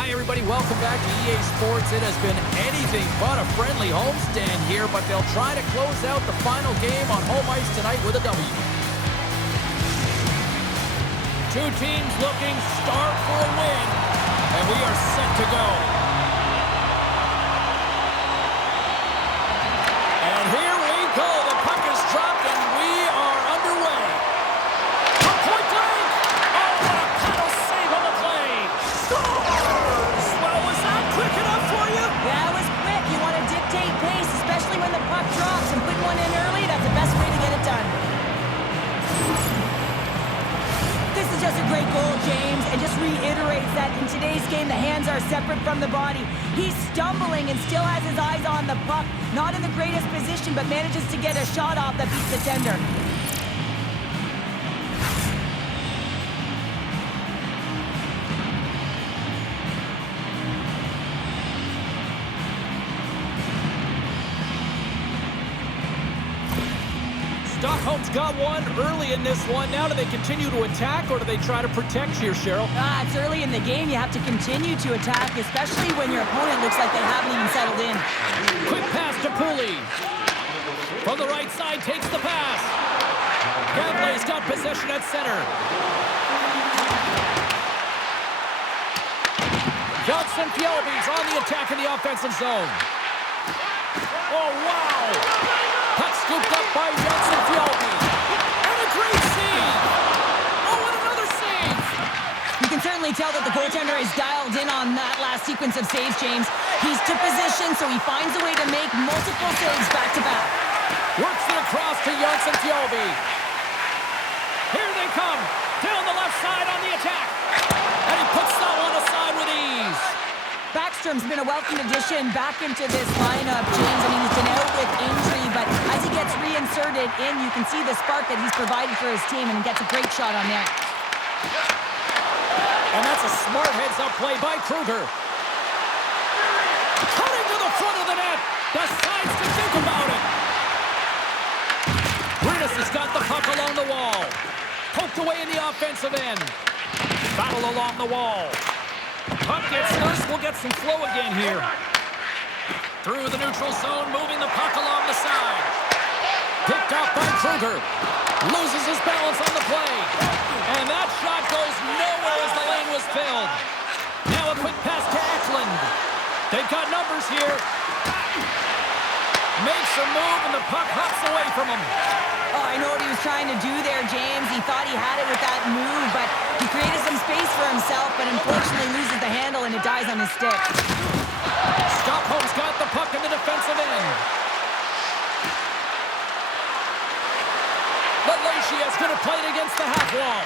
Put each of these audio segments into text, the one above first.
Hi, everybody. Welcome back to EA Sports. It has been anything but a friendly homestand here, but they'll try to close out the final game on home ice tonight with a W. Two teams looking starved for a win, and we are set to go. And here we go. The puck is dropped, and we are underway. From point blank. Oh, what a paddle save on the play. Scores! Well, was that quick enough for you? Yeah, it was quick. You want to dictate pace, especially when the puck drops, and put one in early. That's the best way to get it done. This is just a great goal, James, and just reiterates that in today's game, the hands are separate from the body. He's stumbling and still has his eyes on the puck. Not in the greatest position, but manages to get a shot off that beats the tender. Stockholm's got one early in this one. Now do they continue to attack, or do they try to protect here, Cheryl? It's early in the game. You have to continue to attack, especially when your opponent looks like they haven't even settled in. Quick pass to Pooley. From the right side, takes the pass. Gavley's got possession at center. Johnson Fjellby's on the attack in the offensive zone. Oh, wow! Puck scooped up by Johnson Fjellby. And a great save! Oh, and another save! You can certainly tell that the goaltender is dialed in on that last sequence of saves, James. He's to position, so he finds a way to make multiple saves back-to-back. Works it across to Johnson Fjellby. Here they come. Down the left side on the attack. And he puts that one aside with ease. Backstrom's been a welcome addition back into this lineup, James. I mean, he's been out with injury, but as he gets reinserted in, you can see the spark that he's provided for his team, and he gets a great shot on there. And that's a smart heads-up play by Kruger. Cutting to the front of the net. Decides to think about it. Brynäs has got the puck along the wall. Poked away in the offensive end. Battle along the wall. Puck gets loose. We'll get some flow again here. Through the neutral zone, moving the puck along the side. Picked off by Kruger. Loses his balance on the play. And that shot goes nowhere as the lane was filled. Now a quick pass to Eklund. They've got numbers here. Makes a move, and the puck hops away from him. Oh, I know what he was trying to do there, James. He thought he had it with that move, but he created some space for himself, but unfortunately loses the handle, and it dies on his stick. Stockholm's got the puck in the defensive end. Lalatia's going to play it against the half wall.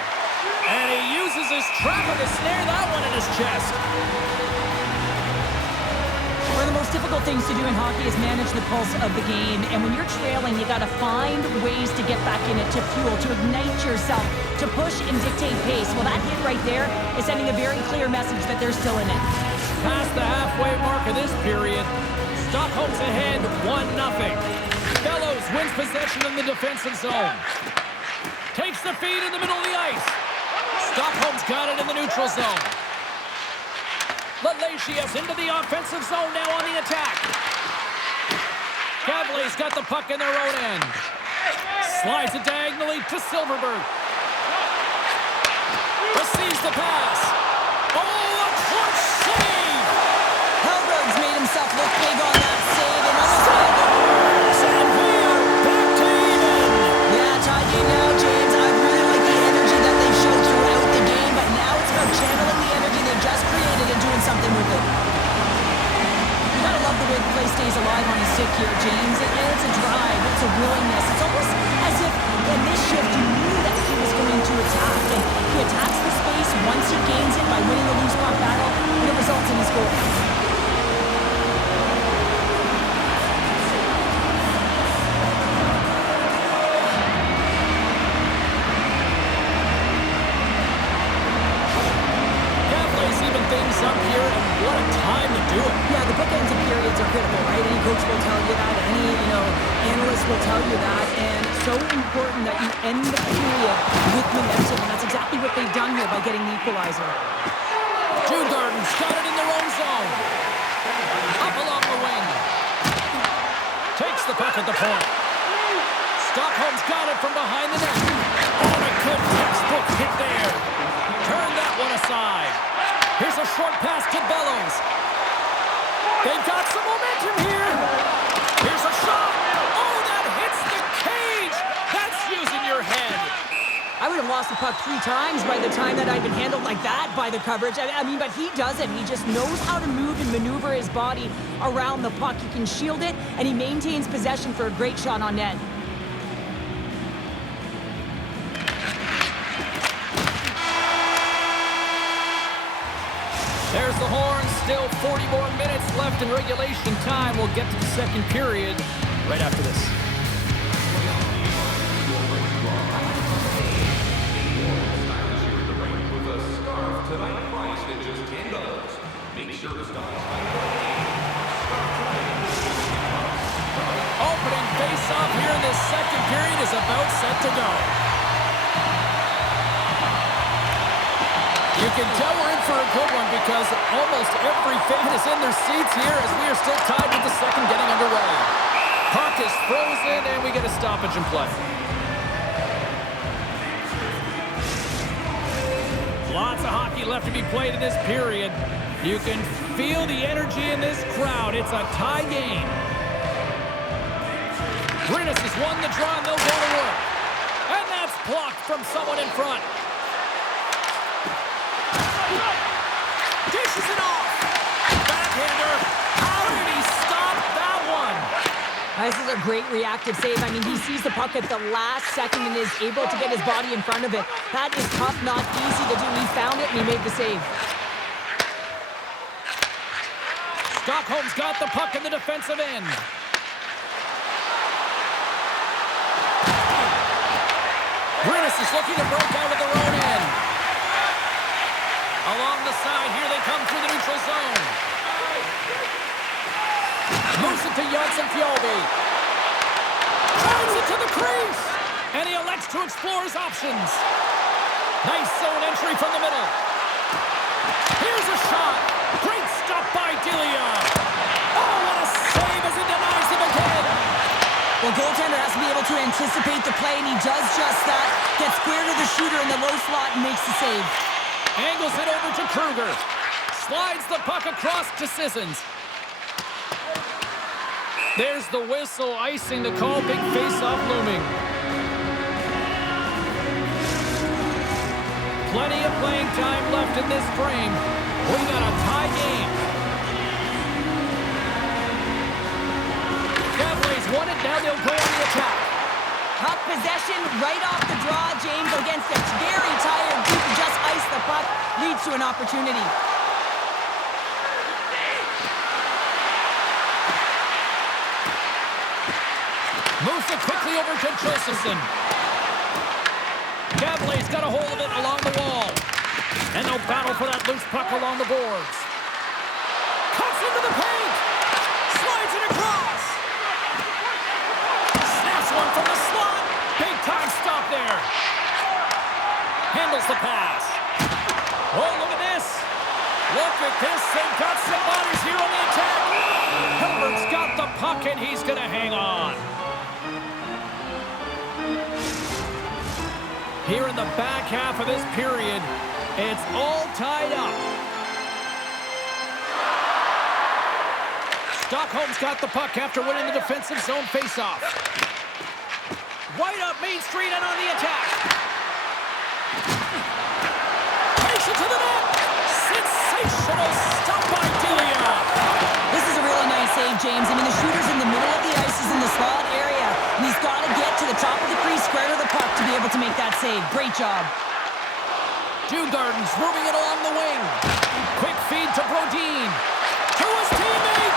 And he uses his trapper to snare that one in his chest. One of the most difficult things to do in hockey is manage the pulse of the game. And when you're trailing, you got to find ways to get back in it, to fuel, to ignite yourself, to push and dictate pace. Well, that hit right there is sending a very clear message that they're still in it. Past the halfway mark of this period, Stockholm's ahead 1-0. Bellows wins possession in the defensive zone. Takes the feed in the middle of the ice. Stockholm's got it in the neutral zone. Lalatia's into the offensive zone now on the attack. Gavley's got the puck in their own end. Slides it diagonally to Silverberg. Receives the pass. Oh, a clutch save! Hellberg's made himself look big on that save. Another save. And we are back to even. Yeah, tied game now, James. I really like the energy that they showed throughout the game, but now it's about channeling the energy they just created and doing something with it. You gotta love the way the play stays alive on his stick here, James. And it's a drive, it's a willingness. It's almost as if in this shift you knew that he was going to attack. And he attacks the space. Once he gains it by winning the loose puck battle, and it results in his goal. Things up here, and what a time to do it. Yeah, the bookends of periods are critical, right? Any coach will tell you that. Any, analyst will tell you that. And so important that you end the period with momentum. And that's exactly what they've done here by getting the equalizer. Djurgården's got it in the puck at the point. Stockholm's got it from behind the net. Oh, a good textbook hit there. Turn that one aside. Here's a short pass to Bellows. They've got some momentum here. Here's a shot. Oh, that hits the cage. That's using your head. I would have lost the puck 3 times by the time that I'd been handled like that by the coverage. I mean, but he doesn't. He just knows how to move and maneuver his body around the puck. He can shield it, and he maintains possession for a great shot on net. There's the horn. Still 40 more minutes left in regulation time. We'll get to the second period right after this. Opening face-off here in this second period is about set to go. You can tell we're in for a good one because almost every fan is in their seats here as we are still tied with the second getting underway. Puck is frozen and we get a stoppage in play. Lots of hockey left to be played in this period. You can feel the energy in this crowd. It's a tie game. Brynäs has won the draw and they'll go to work. And that's blocked from someone in front. Dishes it off. Backhander. How did he stop that one? This is a great reactive save. I mean, he sees the puck at the last second and is able to get his body in front of it. That is tough, not easy to do. He found it and he made the save. Stockholm's got the puck in the defensive end. Brynäs is looking to break out of their own end. Along the side, here they come through the neutral zone. Moves it to Janssen Fjolby. Drives it to the crease. And he elects to explore his options. Nice zone entry from the middle. Here's a shot. Great stop by Delia. Oh, what a save as he denies him again. Well, goaltender has to be able to anticipate the play, and he does just that. Gets square to the shooter in the low slot and makes the save. Angles it over to Kruger. Slides the puck across to Sissons. There's the whistle, icing the call. Big face-off looming. Plenty of playing time left in this frame. We got a tie game. Cavaliers won it. Now they'll go on the attack. Puck possession right off the draw. James against a very tired group who just iced the puck. Leads to an opportunity. Moves it quickly over to Josephson. Cavaliers got a hold of it along the wall. And no battle for that loose puck along the boards. Cuts into the paint. Slides it across. Snaps one from the slot. Big time stop there. Handles the pass. Oh, look at this. Look at this. They've got some bodies here on the attack. Hilbert's got the puck and he's going to hang on. Here in the back half of this period, it's all tied up. Stockholm's got the puck after winning the defensive zone faceoff. Right up Main Street and on the attack. Takes it to the net. Sensational stop by Delia. This is a really nice save, James. I mean, the shooter's in the middle of the ice. He's in the slot area, and he's got to get to the top of the crease, square to the puck to be able to make that save. Great job. Djurgårdens moving it along the wing. Quick feed to Brodin. To his teammate.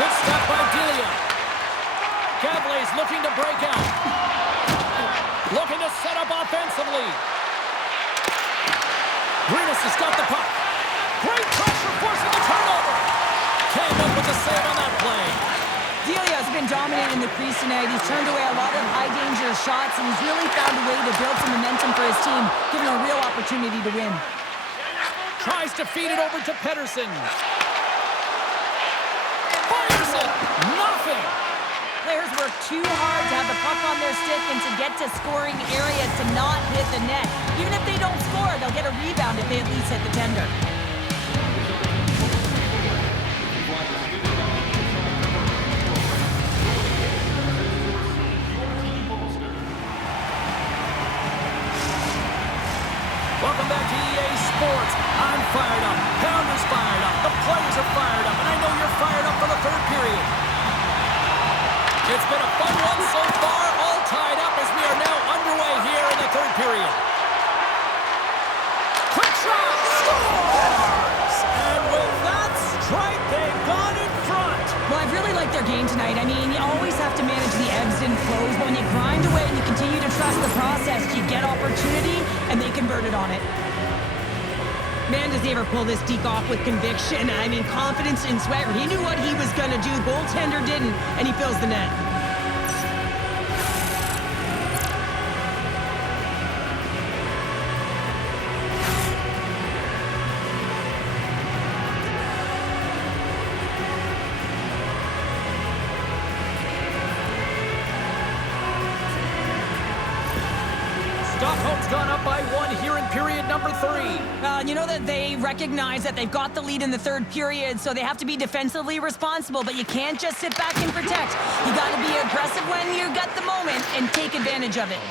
Good stop by Delia. Cavaliers looking to break out. Looking to set up offensively. Brynäs has got the puck. Great pressure forcing the turnover. Came up with the save on that play. Delia has been dominant in the crease tonight. He's turned away a lot of high-danger shots, and he's really found a way to build some momentum for his team, giving a real opportunity to win. Tries to feed it over to Pettersson. Fires it. Nothing. Players work too hard to have the puck on their stick and to get to scoring areas to not hit the net. Even if they don't score, they'll get a rebound if they at least hit the tender. Welcome back to EA Sports. I'm fired up. Pounder's fired up. The players are fired up. And I know you're fired up for the third period. It's been a fun one so far, all tied up as we are now underway here in the third period. Quick shot! Scores! And with that strike, they've gone in front. Well, I've really liked their game tonight. I mean, you always have to manage the ebbs and flows, but when you grind away and you continue to trust the process, you get opportunity, and they converted on it. Man, does he ever pull this deke off with conviction. I mean, confidence and swagger. He knew what he was going to do. Goaltender didn't, and he fills the net. Stockholm's gone up by 1 here in period number 3. You know that they recognize that they've got the lead in the third period, so they have to be defensively responsible, but you can't just sit back and protect. You got to be aggressive when you got the moment and take advantage of it.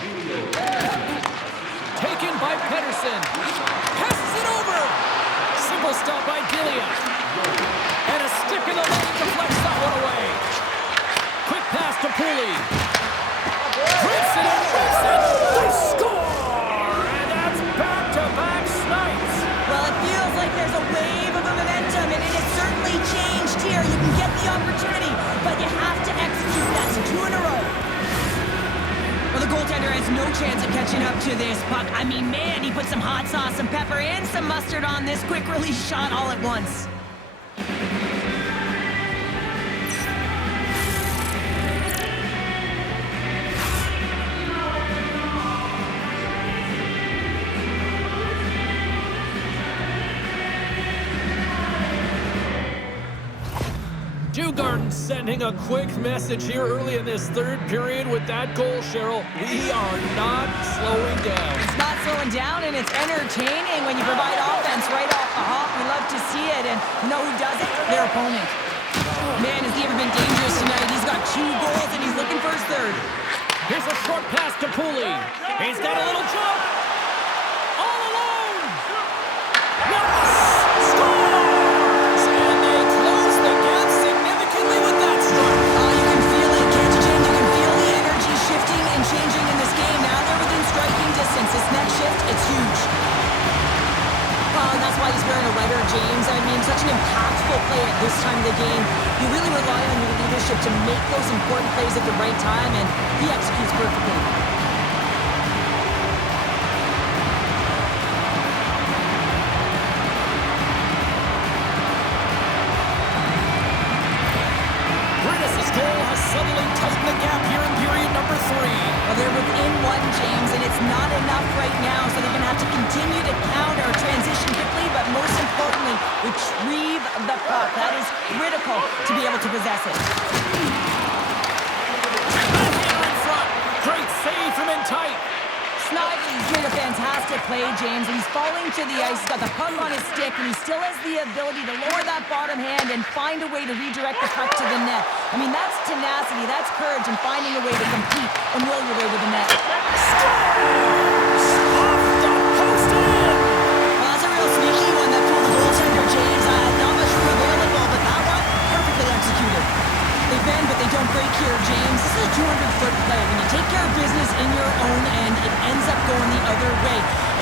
Taken by Pedersen. Passes it over. Simple stop by Gillia. And a stick in the lane deflects that one away. Quick pass to Pooley. Rips it and rips it. They score! And that's back-to-back snipes. Well, it feels like there's a wave of momentum, and it has certainly changed here. You can get the opportunity, but you have to execute. That's 2 in a row. Well, the goaltender has no chance of catching up to this puck. I mean, man, he put some hot sauce, some pepper, and some mustard on this quick release shot all at once. Djurgården sending a quick message here early in this third period with that goal, Cheryl. We are not slowing down. It's not slowing down, and it's entertaining when you provide offense right off the hop. We love to see it, and you know who does it? Their opponent. Man, has he ever been dangerous tonight? He's got 2 goals, and he's looking for his third. Here's a short pass to Pooley. He's got a little jump. All alone. Scores! And they close the gap significantly with that strike. You can feel it, can't you, James? You can feel the energy shifting and changing in this game. Now they're within striking distance. This next shift, it's huge. And that's why he's wearing a letter, James. I mean, such an impactful play at this time of the game. You really rely on your leadership to make those important plays at the right time, and he executes perfectly. Brynäs' goal has suddenly tightened the gap here in period number 3. Well, they're within 1, James, and it's not enough right now, so they're going to have to continue to counter, transition quickly, but most importantly, retrieve the puck. That is critical to be able to possess it. Backhander in front. Great save from in tight. Snively's doing a fantastic play, James, and he's falling to the ice. He's got the puck on his stick, and he still has the ability to lower that bottom hand and find a way to redirect the puck to the net. I mean, that's tenacity, that's courage, and finding a way to compete and will your way to the net. Scores! Off the post in. Well, that's a real sneaky one that fooled the goaltender, James. Not much room available, but that one, perfectly executed. They bend, but they don't break here, James. This is a 200-foot play. When you take care of business in your own end, it ends up going the other way.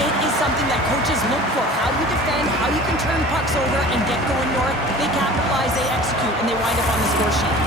It is something that coaches look for. How you defend, how you can turn pucks over and get going north. They capitalize, they execute, and they wind up on the score sheet.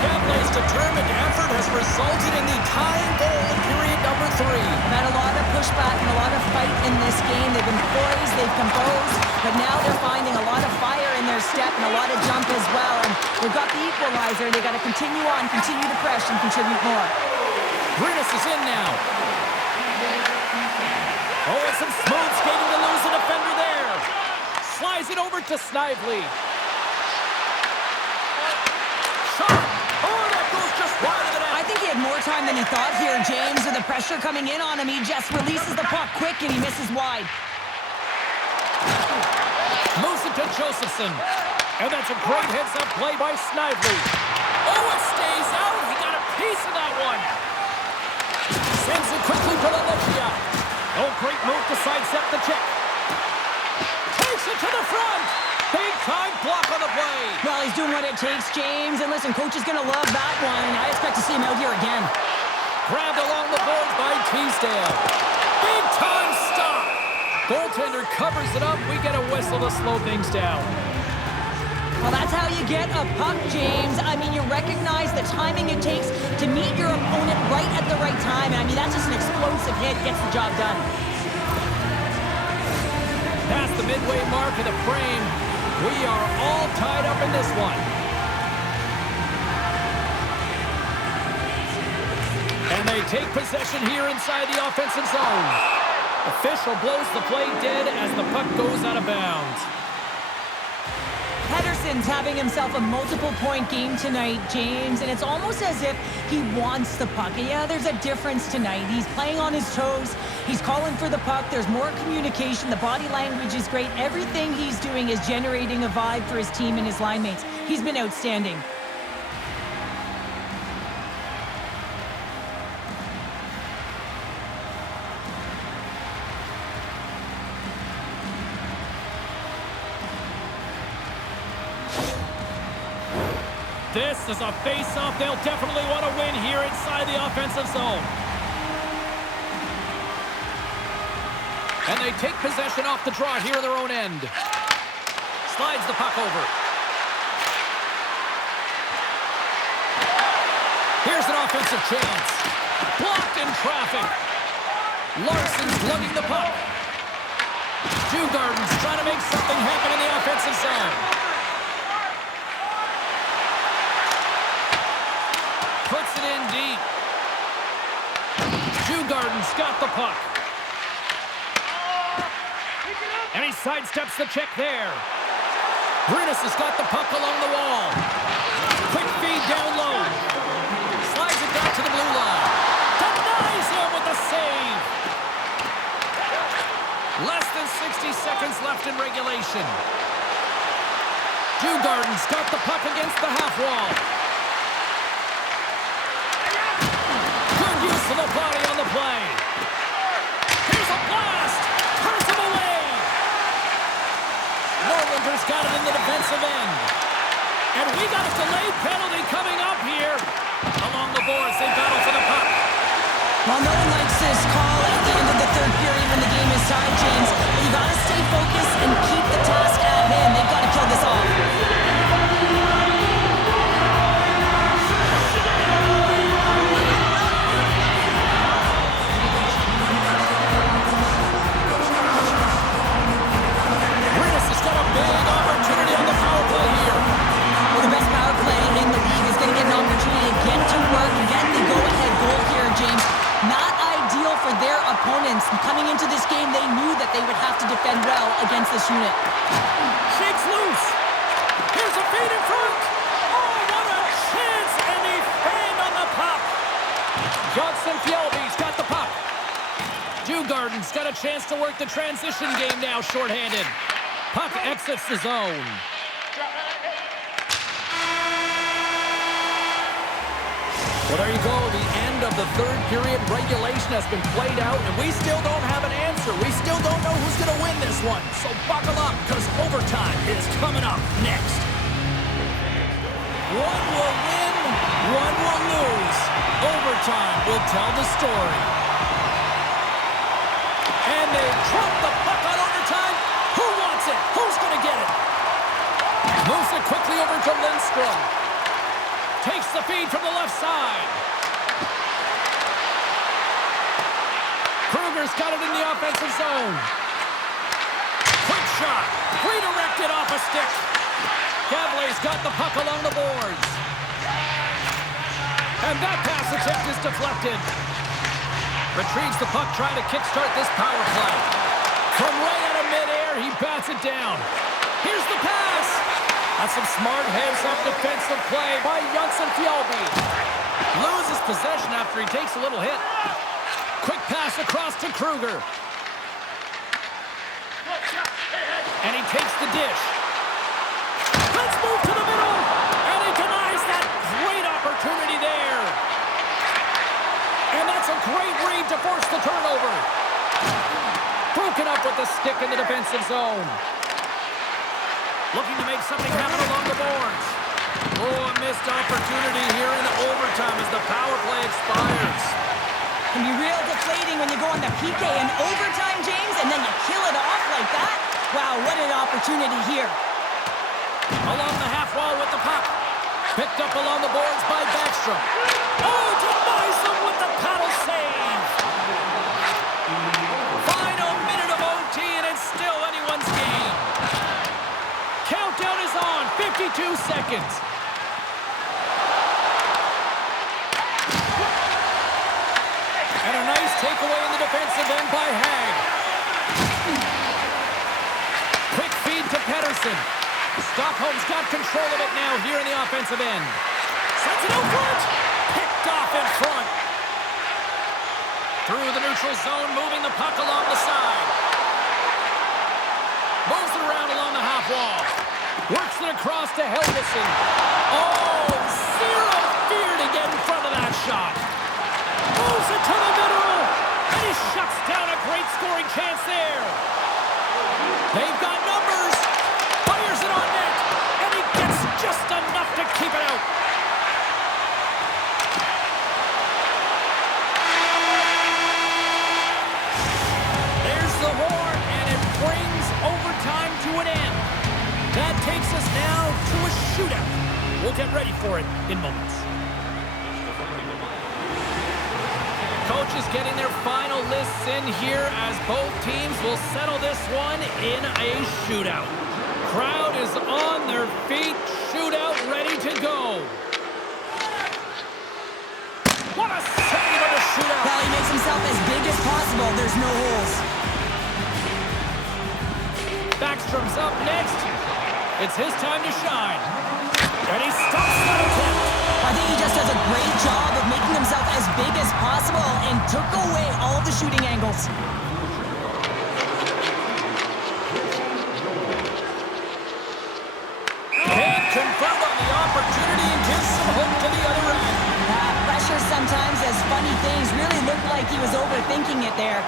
Gambler's determined effort has resulted in the tying goal in period number 3. They've had a lot of pushback and a lot of fight in this game. They've been poised, they've composed, but now they're finding a lot of fire in their step and a lot of jump as well. And they've got the equalizer. They've got to continue on, continue to press, and contribute more. Brynäs is in now. Oh, and some smooth skating to lose a defender there. Slides it over to Snively. Shot. Oh, that goes just wide of the net. I think he had more time than he thought here, James. With the pressure coming in on him, he just releases the puck quick and he misses wide. Moves it to Josephson. And that's a great heads-up play by Snively. Oh, it stays out. He got a piece of that one. Sends it quickly to Lalogia. Oh, great move to sidestep the check. Takes it to the front. Big-time block on the play. Well, he's doing what it takes, James. And listen, coach is going to love that one. I expect to see him out here again. Grabbed along the boards by Teasdale. Big-time stop. Goaltender covers it up. We get a whistle to slow things down. Well, that's how you get a puck, James. I mean, you recognize the timing it takes to meet your opponent right at the right time. I mean, that's just an explosive hit. Gets the job done. Past the midway mark of the frame. We are all tied up in this one. And they take possession here inside the offensive zone. Official blows the play dead as the puck goes out of bounds. Pedersen's having himself a multiple-point game tonight, James, and it's almost as if he wants the puck. And yeah, there's a difference tonight. He's playing on his toes. He's calling for the puck. There's more communication. The body language is great. Everything he's doing is generating a vibe for his team and his line mates. He's been outstanding. This is a face-off they'll definitely want to win here inside the offensive zone. And they take possession off the draw here in their own end. Slides the puck over. Here's an offensive chance. Blocked in traffic. Larson's lugging the puck. Djurgårdens trying to make something happen in the offensive zone. Puts it in deep. Djurgårdens got the puck. And he sidesteps the check there. Brynäs has got the puck along the wall. Quick feed down low. Slides it down to the blue line. Denies him with the save. Less than 60 seconds left in regulation. Djurgårdens got the puck against the half wall. Use of the body on the play. Here's a blast. Turns him away. Norlander's got it in the defensive end. And we got a delayed penalty coming up here. Along the boards, they battle for the puck. Well, no one likes this call at the end of the third period when the game is tied, James. But you got to stay focused and keep the task at hand. They've got to kill this off. Big opportunity on the power play here. Well, the best power play in the league is going to get an opportunity to get to work, get the go-ahead goal here, James. Not ideal for their opponents. Coming into this game, they knew that they would have to defend well against this unit. Shakes loose. Here's a feed in front. Oh, what a chance, and he fanned on the puck. Johnson Fjellby's got the puck. Djurgårdens got a chance to work the transition game now, shorthanded. Puck exits the zone. Well, there you go. The end of the third period. Regulation has been played out, and we still don't have an answer. We still don't know who's going to win this one. So buckle up, because overtime is coming up next. One will win, one will lose. Overtime will tell the story. And they drop the puck on overtime. Who wants it? Who's going to get it? Moves it quickly over to Lindstrom. Takes the feed from the left side. Kruger's got it in the offensive zone. Quick shot. Redirected off a stick. Gavley's got the puck along the boards. And that pass attempt is deflected. Retrieves the puck, trying to kickstart this power play. From right out of midair, he bats it down. Here's the pass. That's some smart heads-up defensive play by Jönsson Fjällby. Loses possession after he takes a little hit. Quick pass across to Kruger. And he takes the dish. Let's move to the middle. And he denies that great opportunity there. And that's a great read to force the turnover. Broken up with the stick in the defensive zone. Looking to make something happen along the boards. Oh, a missed opportunity here in overtime as the power play expires. Can be real deflating when you go on the PK in overtime, James, and then you kill it off like that. Wow, what an opportunity here. Along the half wall with the puck. Picked up along the boards by Backstrom. Oh, denies him with the paddle save. Final minute of OT, and it's still anyone's game. Countdown is on, 52 seconds. And a nice takeaway in the defensive end by Hag. Quick feed to Pettersson. Stockholm's got control of it now here in the offensive end. Sends it out front. Picked off in front. Through the neutral zone, moving the puck along the side. Moves it around along the half wall. Works it across to Helgeson. Oh, zero fear to get in front of that shot. Moves it to the middle. And he shuts down a great scoring chance there. They've got numbers. Fires it on net. And he gets just enough to keep it out. There's the horn, and it brings overtime to an end. That takes us now to a shootout. We'll get ready for it in moments. Coach is getting their final lists in here as both teams will settle this one in a shootout. Crowd is on their feet. Shootout ready to go. What a save on the shootout. Well, he makes himself as big as possible. There's no holes. Backstrom's up next. It's his time to shine. And he stops that attempt. I think he just does a great job of making himself as big as possible and took away all of the shooting angles. Can't convert on the opportunity and gives some hope to the other end. Pressure sometimes as funny things. Really looked like he was overthinking it there.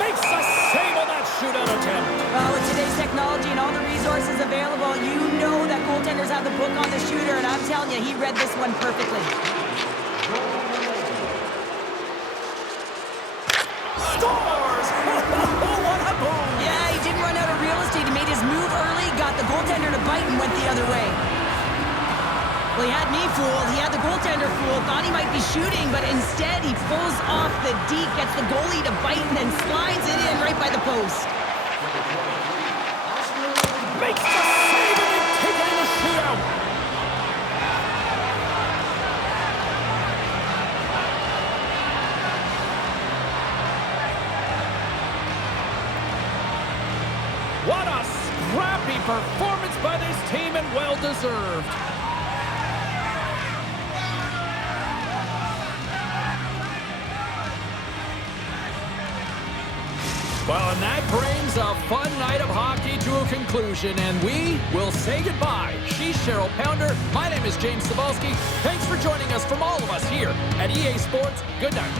Makes a save on that shootout attempt. Well, with today's technology and all the resources available, you know that goaltenders have the book on the shooter, and I'm telling you, he read this one perfectly. Scores! What a boom! Yeah, he didn't run out of real estate. He made his move early, got the goaltender to bite, and went the other way. Well, he had me fooled. He had the goaltender fooled. Thought he might be shooting, but instead he pulls off the deke, gets the goalie to bite, and then slides it in right by the post. Makes the save and they take it in the shootout. What a scrappy performance by this team, and well-deserved. Well, and that brings a fun night of hockey to a conclusion, and we will say goodbye. She's Cheryl Pounder. My name is James Cebulski. Thanks for joining us from all of us here at EA Sports. Good night.